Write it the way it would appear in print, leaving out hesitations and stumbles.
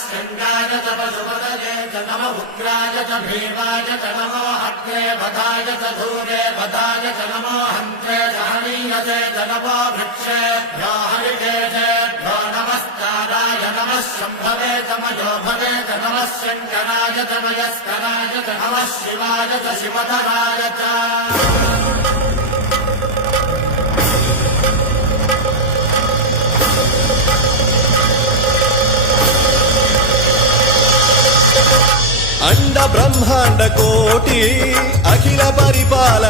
शङ्काय च पशुपतये च नम उग्राय च भीमाय च नमो अग्ने वधाय च धूरे वधाय च नमो हन्त्रे च हनीयसे च नमो वृक्षेभ्यो हरिकेशेभ्यो नमस्काराय नमः शम्भवे च मयोभवे च नमः शङ्कराय च मयस्कराय च नमः शिवाय च शिवधराय च अंड ब्रह्मांड कोटि अखिल परिपाल